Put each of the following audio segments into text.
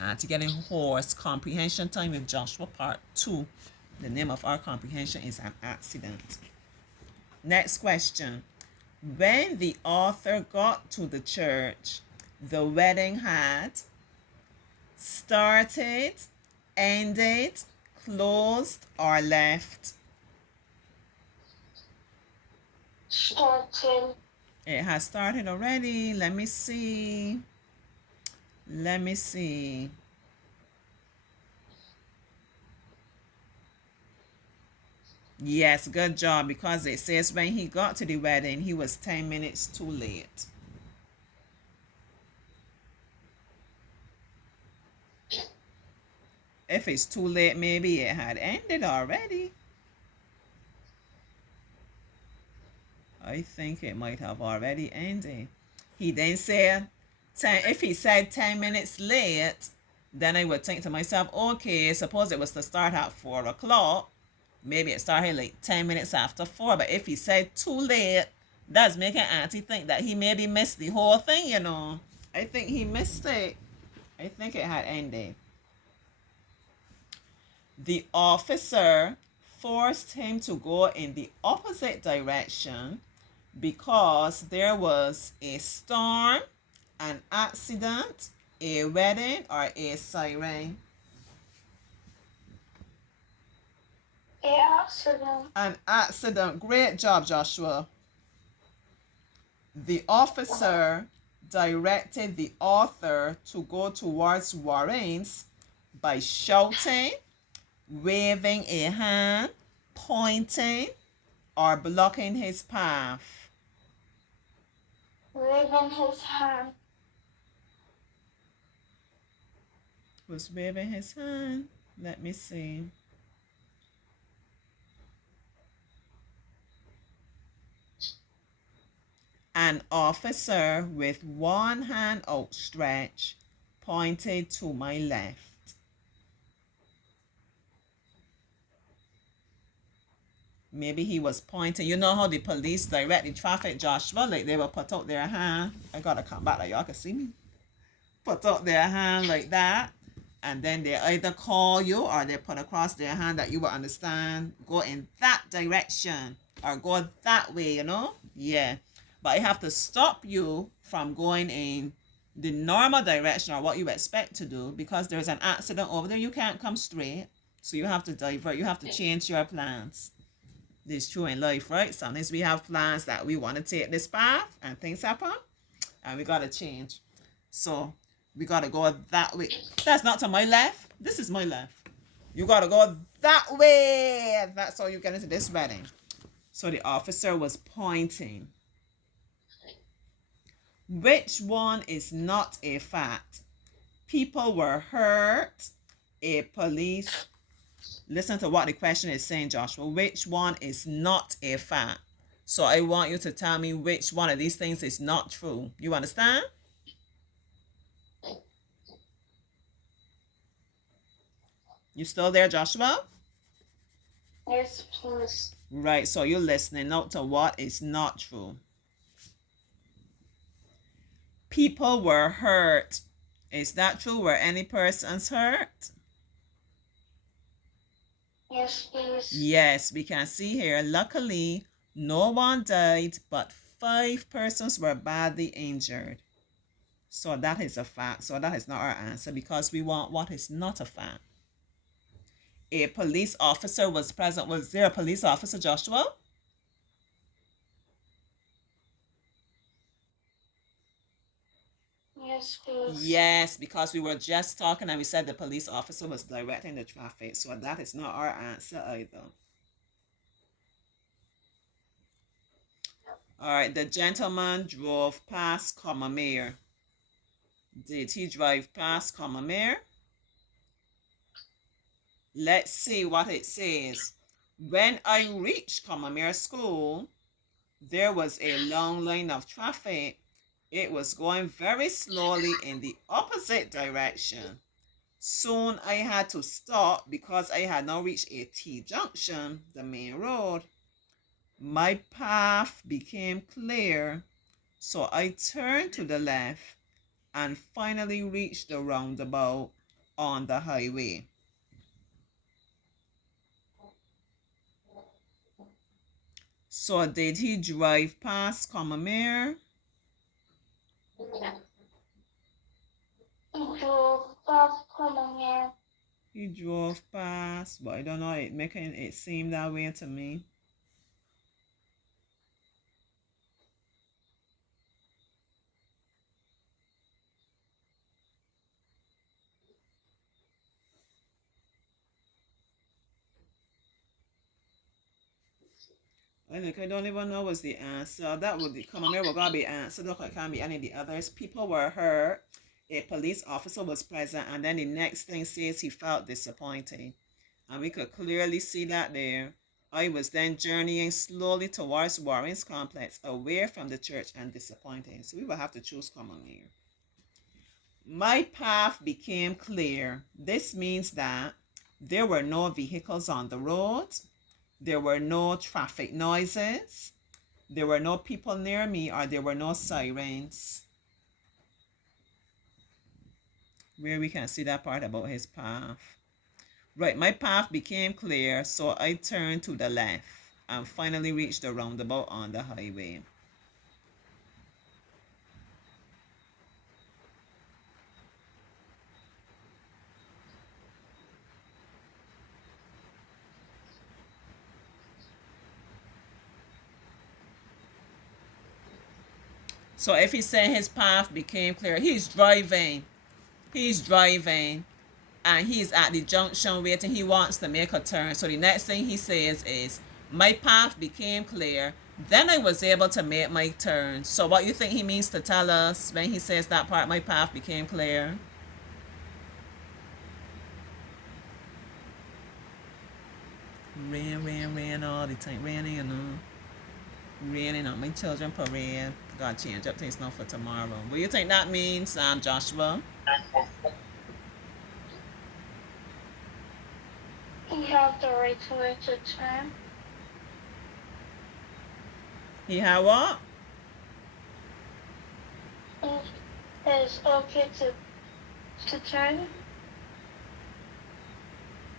To getting horse comprehension time with Joshua part 2. The name of our comprehension is an accident. Next question. When the author got to the church, the wedding had started, ended, closed, or left. Started. It has started already. Let me see. Let me see. Yes, good job, because it says when he got to the wedding, he was 10 minutes too late. If it's too late, maybe it had ended already. I think it might have already ended. He then said, if he said 10 minutes late, then I would think to myself, okay, suppose it was to start at 4 o'clock. Maybe it started like 10 minutes after 4. But if he said too late, that's making Auntie think that he maybe missed the whole thing, you know. I think he missed it. I think it had ended. The officer forced him to go in the opposite direction because there was a storm, an accident, a wedding, or a siren. Accident. An accident. Great job, Joshua. The officer directed the author to go towards Warrens by shouting, waving a hand, pointing, or blocking his path. Waving his hand. Was waving his hand. Let me see. An officer with one hand outstretched pointed to my left. Maybe he was pointing. You know how the police direct the traffic, Joshua? Like they will put out their hand. I gotta come back like y'all can see me. Put out their hand like that. And then they either call you or they put across their hand that you will understand. Go in that direction or go that way, you know? Yeah. But I have to stop you from going in the normal direction or what you expect to do, because there's an accident over there. You can't come straight. So you have to divert. You have to change your plans. This is true in life, right? Sometimes we have plans that we want to take this path and things happen and we got to change. So we got to go that way. That's not to my left. This is my left. You got to go that way. That's how you get into this wedding. So the officer was pointing. Which one is not a fact? People were hurt. A police. Listen to what the question is saying, Joshua. Which one is not a fact? So I want you to tell me which one of these things is not true. You understand? You still there, Joshua? Yes, please. Right, so you're listening out to what is not true. People were hurt. Is that true? Were any persons hurt? Yes, please. Yes, we can see here. Luckily, no one died, but 5 persons were badly injured. So that is a fact. So that is not our answer, because we want what is not a fact. A police officer was present. Was there a police officer, Joshua? Yes, please. Yes, because we were just talking and we said the police officer was directing the traffic. So that is not our answer either. All right, the gentleman drove past Commermere. Did he drive past Commermere? Let's see what it says. When I reached Commermere School, there was a long line of traffic. It was going very slowly in the opposite direction. Soon I had to stop because I had now reached a T junction, the main road. My path became clear, so I turned to the left and finally reached the roundabout. on the highway. So did he drive past Commermere? Drove past Commermere. He drove past, but I don't know, it making it seem that way to me. I don't even know what's the answer. That would come on, we're gonna be answered. Look, it can't be any of the others. People were hurt. A police officer was present, and then the next thing says he felt disappointed. And we could clearly see that there. I was then journeying slowly towards Warren's complex, away from the church and disappointed. So we will have to choose common here. My path became clear. This means that there were no vehicles on the road. There were no traffic noises. There were no people near me, or there were no sirens. Where we can see that part about his path. Right, my path became clear, so I turned to the left and finally reached the roundabout on the highway. So if he's saying his path became clear, he's driving, and he's at the junction waiting. He wants to make a turn. So the next thing he says is, my path became clear. Then I was able to make my turn. So what you think he means to tell us when he says that part, my path became clear? Rain all the time. Raining, you know. Raining on my children parade. Gotta change up things now for tomorrow. What do you think that means, Joshua? He had the right way to turn. He had what? It's okay to turn.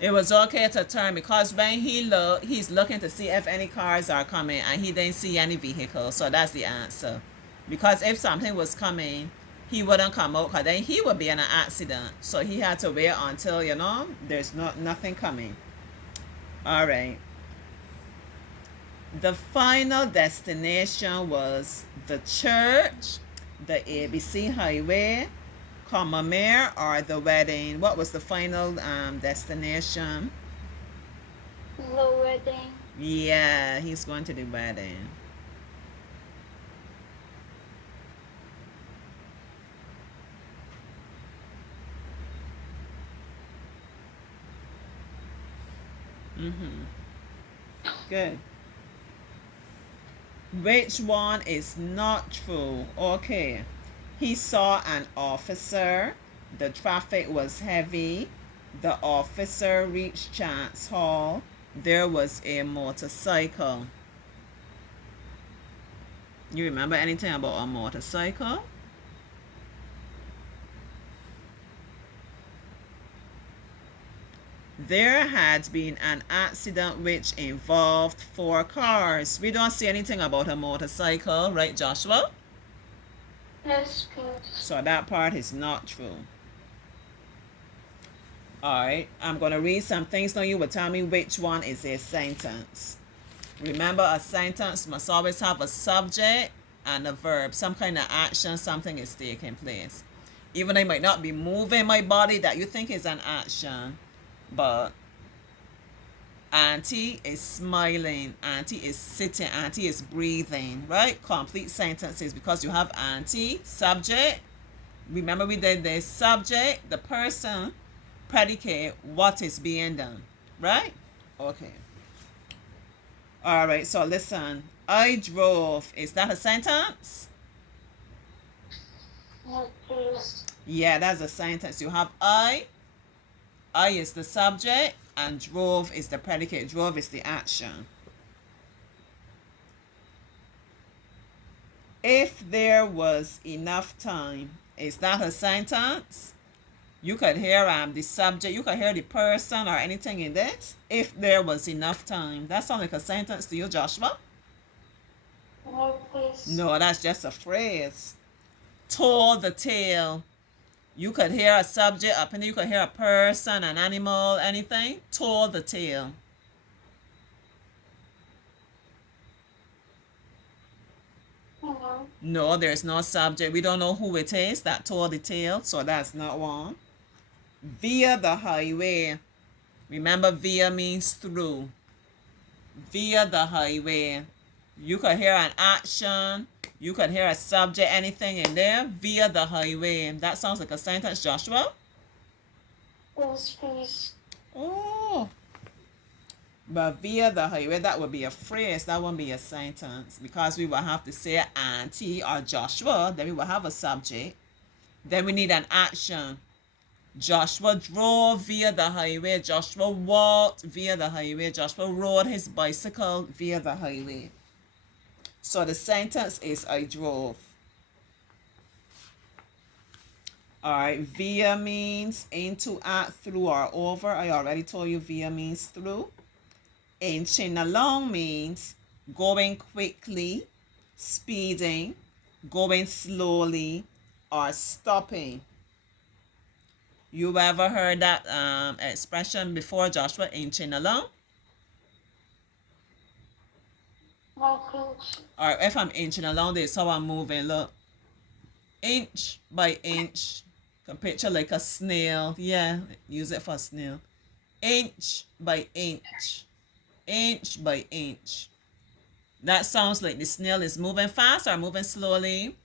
It was okay to turn because when he's looking to see if any cars are coming, and he didn't see any vehicles. So that's the answer. Because if something was coming, he wouldn't come out, because then he would be in an accident. So he had to wait until, there's nothing coming. All right. The final destination was the church, the ABC highway, Commermere, or the wedding. What was the final destination? The wedding. Yeah, he's going to the wedding. Good. Which one is not true? Okay. He saw an officer. The traffic was heavy. The officer reached Chance Hall. There was a motorcycle. You remember anything about a motorcycle? There had been an accident which involved 4 cars. We don't see anything about a motorcycle, right, Joshua? Yes, please. So that part is not true. Alright, I'm going to read some things now. You will tell me which one is a sentence. Remember, a sentence must always have a subject and a verb. Some kind of action, something is taking place. Even I might not be moving my body, that you think is an action. But Auntie is smiling, Auntie is sitting, Auntie is breathing, right? Complete sentences, because you have Auntie, subject. Remember we did the subject, the person, predicate, what is being done, right? Okay. All right, so listen. I drove. Is that a sentence? Yes, please. Yeah, that's a sentence. You have I is the subject, and drove is the predicate. Drove is the action. If there was enough time, is that a sentence? You could hear the subject, you could hear the person or anything in this if there was enough time. That sounds like a sentence to you, Joshua? No, please. No, that's just a phrase. Told the tale. You could hear a subject up and you could hear a person, an animal, anything. Told the tale. No. No, there's no subject. We don't know who it is that told the tale, so that's not one. Via the highway. Remember, via means through. Via the highway. You could hear an action. You could hear a subject, anything in there. Via the highway. That sounds like a sentence, Joshua. Yes, please. Oh. But via the highway, that would be a phrase. That won't be a sentence. Because we will have to say Auntie or Joshua. Then we will have a subject. Then we need an action. Joshua drove via the highway. Joshua walked via the highway. Joshua rode his bicycle via the highway. So the sentence is I drove. Alright, via means into, at, through, or over. I already told you via means through. Inching along means going quickly, speeding, going slowly, or stopping. You ever heard that expression before, Joshua? Inching along? No, please. Or if I'm inching along, this is how I'm moving. Look, inch by inch. Can picture like a snail. Yeah, use it for a snail. Inch by inch. Inch by inch. That sounds like the snail is moving fast or moving slowly?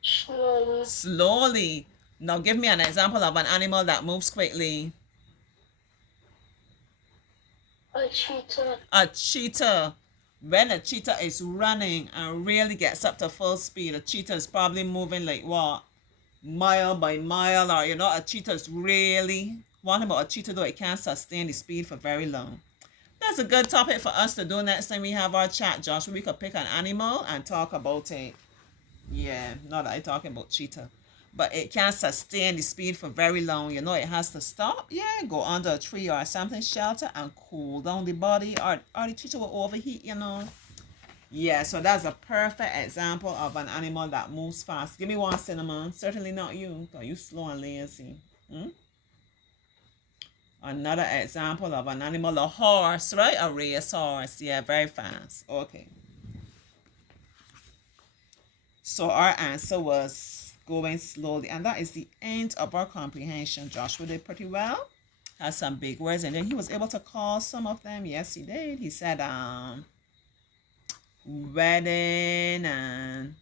Slowly. Slowly. Now give me an example of an animal that moves quickly. A cheetah. A cheetah. When a cheetah is running and really gets up to full speed, a cheetah is probably moving like what? Mile by mile, or a cheetah is really, one about a cheetah though, it can't sustain the speed for very long. That's a good topic for us to do next time we have our chat, Joshua. We could pick an animal and talk about it. Yeah, not that I'm talking about cheetah. But it can't sustain the speed for very long. It has to stop. Yeah, go under a tree or something, shelter, and cool down the body. Or the cheetah will overheat, Yeah, so that's a perfect example of an animal that moves fast. Give me one, Cinnamon. Certainly not you, because you slow and lazy. Another example of an animal, a horse, right? A race horse. Yeah, very fast. Okay. So our answer was going slowly. And that is the end of our comprehension. Joshua did pretty well. Has some big words. And then he was able to call some of them. Yes, he did. He said wedding and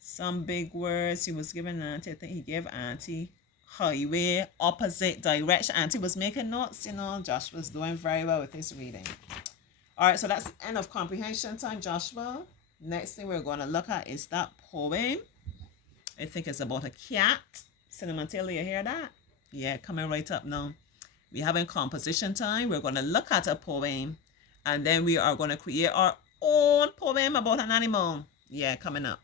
some big words. He was giving Auntie, I think he gave Auntie highway, opposite direction. Auntie was making notes, Josh was doing very well with his reading. All right, so that's the end of comprehension time, Joshua. Next thing we're going to look at is that poem. I think it's about a cat. Cinnamon Taylor, you hear that? Yeah, coming right up now. We having composition time. We're going to look at a poem, and then we are going to create our own poem about an animal. Yeah, coming up.